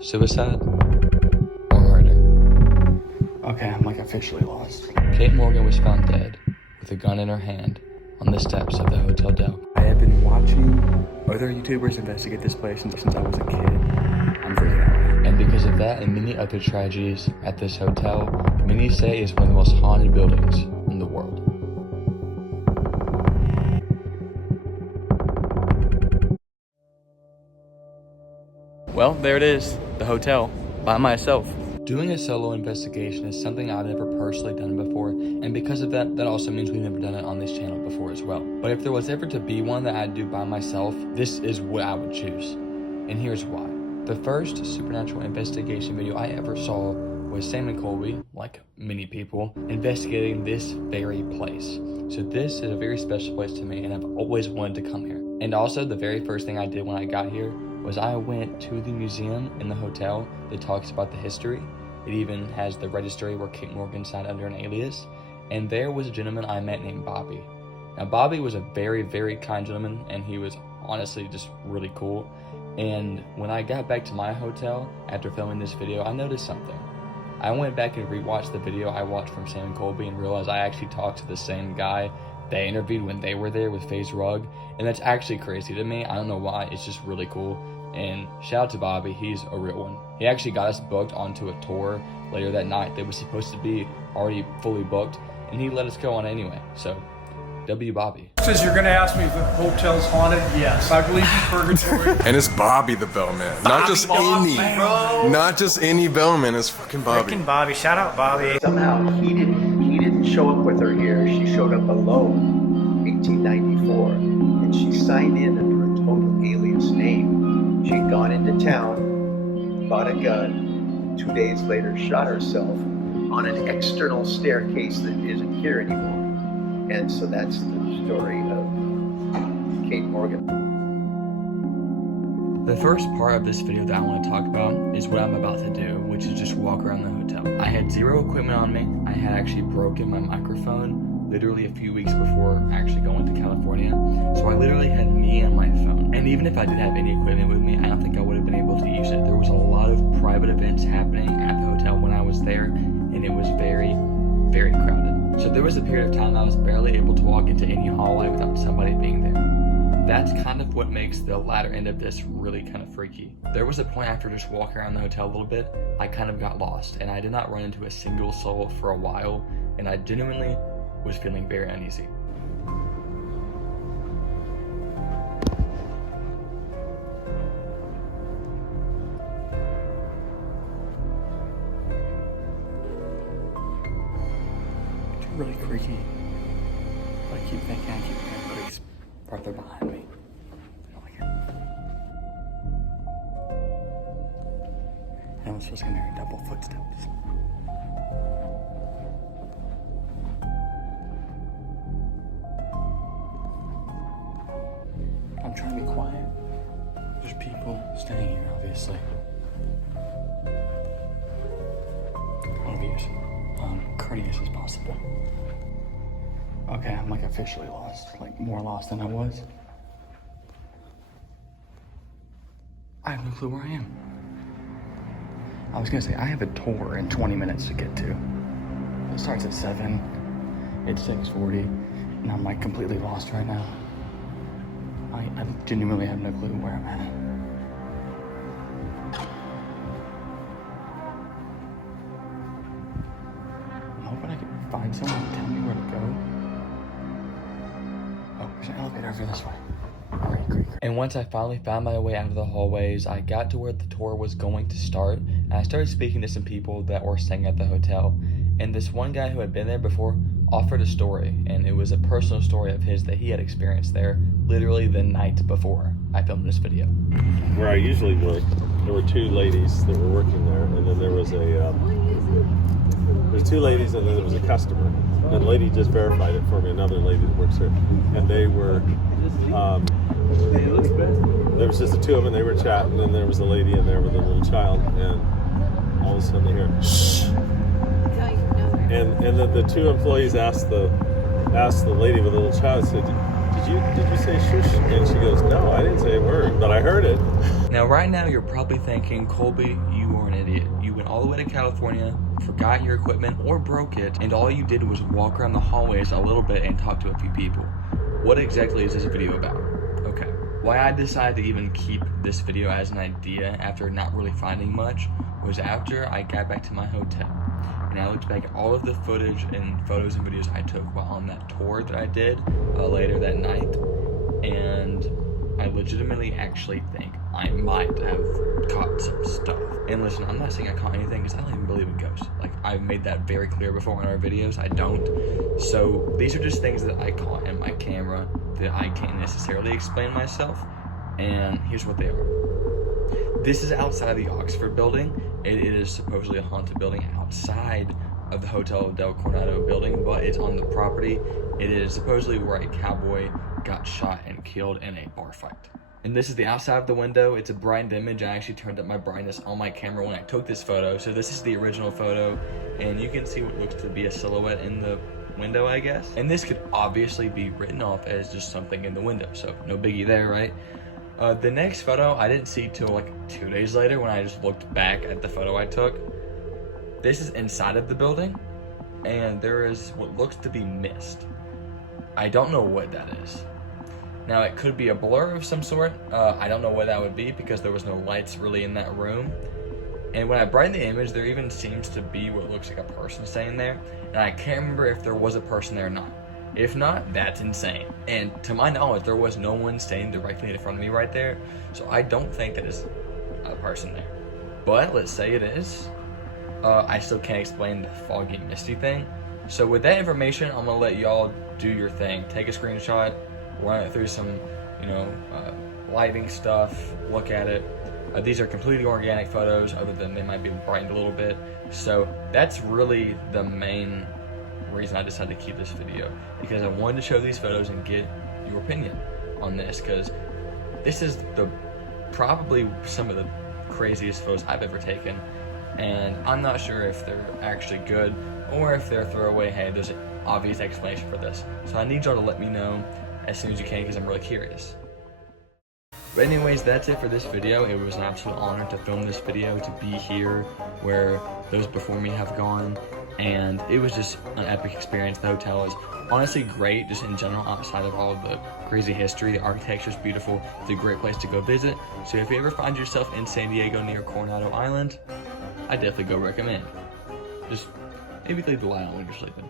Suicide or murder? Okay, I'm like officially lost. Kate Morgan was found dead with a gun in her hand on the steps of the Hotel Del. I have been watching other YouTubers investigate this place since I was a kid. I'm freaking out. And because of that and many other tragedies at this hotel, many say it's one of the most haunted buildings in the world. Well, there it is, the hotel, by myself. Doing a solo investigation is something I've never personally done before, and because of that, that also means we've never done it on this channel before as well. But if there was ever to be one that I'd do by myself, this is what I would choose. And here's why. The first supernatural investigation video I ever saw was Sam and Colby, like many people, investigating this very place. So this is a very special place to me, and I've always wanted to come here. And also, the very first thing I did when I got here was I went to the museum in the hotel that talks about the history. It even has the registry where Kate Morgan signed under an alias. And there was a gentleman I met named Bobby. Now, Bobby was a very, very kind gentleman, and he was honestly just really cool. And when I got back to my hotel after filming this video, I noticed something. I went back and rewatched the video I watched from Sam and Colby and realized I actually talked to the same guy they interviewed when they were there with FaZe Rug, and that's actually crazy to me. I don't know why, it's just really cool. And shout out to Bobby, he's a real one. He actually got us booked onto a tour later that night that was supposed to be already fully booked, and he let us go on anyway. So, W Bobby. Says you're gonna ask me if the hotel's haunted. Yes, I believe in purgatory. And it's Bobby the Bellman, not just any Bellman. It's fucking Bobby. Freaking Bobby, shout out Bobby. Somehow he didn't show up with her here. She showed up alone, 1894, and she signed in under a total alias name. She'd gone into town, bought a gun, and 2 days later shot herself on an external staircase that isn't here anymore. And so that's the story of Kate Morgan. The first part of this video that I want to talk about is what I'm about to do, which is just walk around the hotel. I had zero equipment on me. I had actually broken my microphone literally a few weeks before actually going to California. So I literally had me and my phone. And even if I did have any equipment with me, I don't think I would have been able to use it. There was a lot of private events happening at the hotel when I was there, and it was very, very crowded. So there was a period of time I was barely able to walk into any hallway without somebody being there. That's kind of what makes the latter end of this really kind of freaky. There was a point after just walking around the hotel a little bit, I kind of got lost, and I did not run into a single soul for a while, and I genuinely was feeling very uneasy. Really creaky. I keep thinking I keep hearing creaks farther behind me. I don't like it. I almost was gonna hear double footsteps. I'm trying to be quiet. There's people staying here, obviously. I want to be as courteous as possible. Okay, I'm like officially lost, like more lost than I was. I have no clue where I am. I was gonna say, I have a tour in 20 minutes to get to. It starts at 7, it's 6:40, and I'm like completely lost right now. I genuinely have no clue where I'm at. I'm hoping I can find someone to tell me where to go. Oh, there's an elevator over this way. Great. And once I finally found my way out of the hallways, I got to where the tour was going to start, and I started speaking to some people that were staying at the hotel. And this one guy who had been there before offered a story, and it was a personal story of his that he had experienced there literally the night before I filmed this video. Where I usually work, there were two ladies that were working there, and then there was there's two ladies, and then there was a customer. And the lady just verified it for me, another lady that works here. And they were, there was just the two of them, and they were chatting, and then there was a lady in there with a little child, and all of a sudden they hear, shh. And then the two employees asked the lady with the little child, said, did you say shush? And she goes, no, I didn't say a word, but I heard it. Now right now you're probably thinking, Colby, you are an idiot. You went all the way to California, forgot your equipment or broke it, and all you did was walk around the hallways a little bit and talk to a few people. What exactly is this video about? Okay, why I decided to even keep this video as an idea after not really finding much was after I got back to my hotel. And I looked back at all of the footage and photos and videos I took while on that tour that I did later that night, and I legitimately actually think I might have caught some stuff. And listen, I'm not saying I caught anything because I don't even believe in ghosts. Like, I've made that very clear before in our videos, I don't. So these are just things that I caught in my camera that I can't necessarily explain myself, and here's what they are. This is outside of the Oxford building. It is supposedly a haunted building outside of the Hotel del Coronado building, but it's on the property. It is supposedly where a cowboy got shot and killed in a bar fight. And this is the outside of the window. It's a brightened image. I actually turned up my brightness on my camera when I took this photo. So this is the original photo, and you can see what looks to be a silhouette in the window, I guess. And this could obviously be written off as just something in the window, so no biggie there, right? The next photo I didn't see till like 2 days later when I just looked back at the photo I took. This is inside of the building, and there is what looks to be mist. I don't know what that is. Now, it could be a blur of some sort. I don't know what that would be because there was no lights really in that room. And when I brighten the image, there even seems to be what looks like a person staying there. And I can't remember if there was a person there or not. If not, that's insane. And to my knowledge, there was no one staying directly in front of me right there. So I don't think that is a person there. But let's say it is. I still can't explain the foggy, misty thing. So with that information, I'm gonna let y'all do your thing. Take a screenshot, run it through some, lighting stuff, look at it. These are completely organic photos, other than they might be brightened a little bit. So that's really the main reason I decided to keep this video, because I wanted to show these photos and get your opinion on this, because this is probably some of the craziest photos I've ever taken, and I'm not sure if they're actually good or if they're throwaway. Hey, there's an obvious explanation for this. So I need y'all to let me know as soon as you can, because I'm really curious. But anyways, that's it for this video. It was an absolute honor to film this video, to be here where those before me have gone, and it was just an epic experience. The hotel is honestly great, just in general, outside of all of the crazy history. The architecture is beautiful. It's a great place to go visit. So if you ever find yourself in San Diego near Coronado Island, I definitely go recommend. Just maybe leave the light on when you're sleeping.